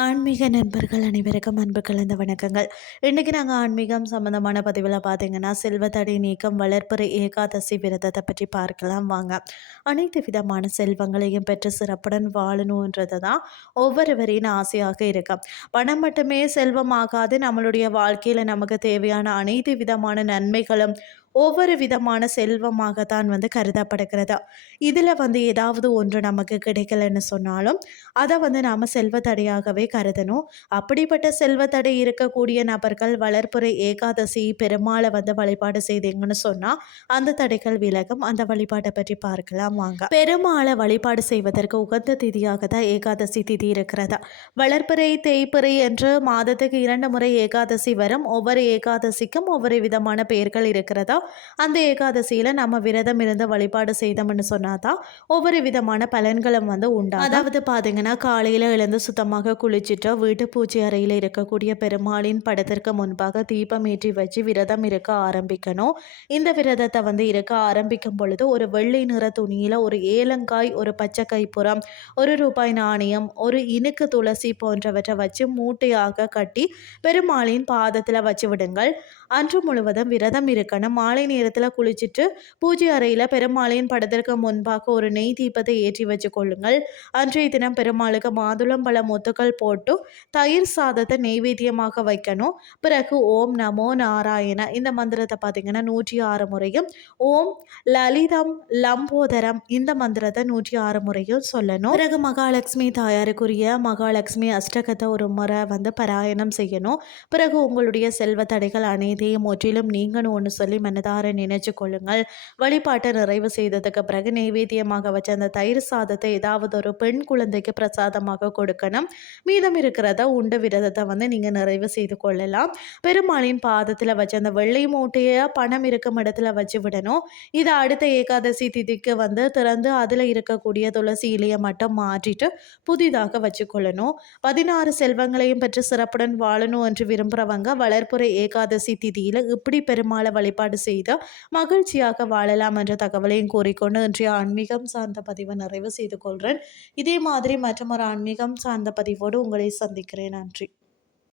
ஆன்மீக நண்பர்கள் அனைவருக்கும் அன்பு கலந்த வணக்கங்கள். இன்றைக்கி நாங்கள் ஆன்மீகம் சம்மந்தமான பதிவில் பார்த்தீங்கன்னா செல்வத்தடை நீக்கம் வளர்ப்புற ஏகாதசி விரதத்தை பற்றி பார்க்கலாம் வாங்க. அனைத்து விதமான செல்வங்களையும் பெற்று சிறப்புடன் வாழணுன்றது தான் ஒவ்வொருவரின் ஆசையாக இருக்கும். பணம் மட்டுமே செல்வமாகாது நம்மளுடைய வாழ்க்கையில் நமக்கு தேவையான அனைத்து விதமான நன்மைகளும் ஒவ்வொரு விதமான செல்வமாக தான் வந்து கருதப்படுகிறது. இதில் வந்து ஏதாவது ஒன்று நமக்கு கிடைக்கலன்னு சொன்னாலும் அதை வந்து நாம் செல்வத்தடையாகவே கருதணும். அப்படிப்பட்ட செல்வத்தடை இருக்கக்கூடிய நபர்கள் வளர்ப்புறை ஏகாதசி பெருமாளை வந்து வழிபாடு செய்தீங்கன்னு சொன்னால் அந்த தடைகள் விலகும். அந்த வழிபாட்டை பற்றி பார்க்கலாம் வாங்க. பெருமாளை வழிபாடு செய்வதற்கு உகந்த திதியாக தான் ஏகாதசி திதி இருக்கிறது. வளர்ப்புறை தேய்ப்புறை என்று மாதத்துக்கு இரண்டு முறை ஏகாதசி வரும். ஒவ்வொரு ஏகாதசிக்கும் ஒவ்வொரு விதமான பெயர்கள் இருக்கிறதா? அந்த ஏகாதசியில் நம்ம விரதம் இருந்து வழிபாடு செய்தோம்னு சொன்னால் தான் ஒவ்வொரு விதமான பலன்களும் வந்து உண்டு அதாவது பார்த்தீங்கன்னா காலையில் எழுந்து சுத்தமாக குளிச்சுட்டு வீட்டு பூஜை அறையில் இருக்கக்கூடிய பெருமாளின் படத்திற்கு முன்பாக தீபம் ஏற்றி வச்சு விரதம் இருக்க ஆரம்பிக்கணும். இந்த விரதத்தை வந்து இருக்க ஆரம்பிக்கும் பொழுது ஒரு வெள்ளை நிற துணியில் ஒரு ஏலங்காய் ஒரு பச்சை கைப்புறம் ஒரு ரூபாய் நாணயம் ஒரு இனுக்கு துளசி போன்றவற்றை வச்சு மூட்டையாக கட்டி பெருமாளின் பாதத்தில் வச்சு விடுங்கள். அன்று முழுவதும் விரதம் இருக்கணும். மாலை நேரத்தில் குளிச்சுட்டு பூஜை அறையில் பெருமாளின் படத்திற்கு முன்பாக ஒரு நெய் தீபத்தை ஏற்றி வச்சு கொள்ளுங்கள். அன்றைய தினம் பெருமாளுக்கு மாதுளம் பல முத்துக்கள் போட்டு தயிர் சாதத்தை நெய்வேத்தியமாக வைக்கணும். பிறகு ஓம் நமோ நாராயண இந்த மந்திரத்தை பார்த்தீங்கன்னா நூற்றி ஆறு முறையும் ஓம் லலிதம் லம்போதரம் இந்த மந்திரத்தை நூற்றி ஆறு முறையும் சொல்லணும். பிறகு மகாலட்சுமி தாயாருக்குரிய மகாலட்சுமி அஷ்டகத்தை ஒரு முறை வந்து பாராயணம் செய்யணும். பிறகு உங்களுடைய செல்வ தடைகள் அனைத்தையும் முற்றிலும் நீங்கணும் ஒன்று சொல்லி மன மனதார நினைச்சு கொள்ளுங்கள். வழிபாட்டை நிறைவு செய்ததுக்கு பிறகு நைவேத்தியமாக வச்ச அந்த தயிர் சாதத்தை ஏதாவது ஒரு பெண் குழந்தைக்கு பிரசாதமாக கொடுக்கணும். மீதம் இருக்கிறத உண்டு விரதத்தை வந்து நீங்கள் நிறைவு செய்து கொள்ளலாம். பெருமாளின் பாதத்தில் வச்ச அந்த வெள்ளை மூட்டையை பணம் இருக்கும் இடத்துல வச்சு விடணும். இதை அடுத்த ஏகாதசி திதிக்கு வந்து திறந்து அதில் இருக்கக்கூடிய துளசி இலையை மட்டும் மாற்றிட்டு புதிதாக வச்சுக்கொள்ளணும். பதினாறு செல்வங்களையும் பெற்று சிறப்புடன் வாழணும் என்று விரும்புகிறவங்க வளர்ப்புற ஏகாதசி திதியில் இப்படி பெருமாளை வழிபாடு செய்து மகிழ்ச்சியாக வாழலாம் என்ற தகவலையும் கூறிக்கொண்டு இன்றைய ஆன்மீகம் சார்ந்த பதிவை நிறைவு செய்து கொள்கிறேன் இதே மாதிரி மற்றொரு ஆன்மீகம் சார்ந்த பதிவோடு உங்களை சந்திக்கிறேன். நன்றி.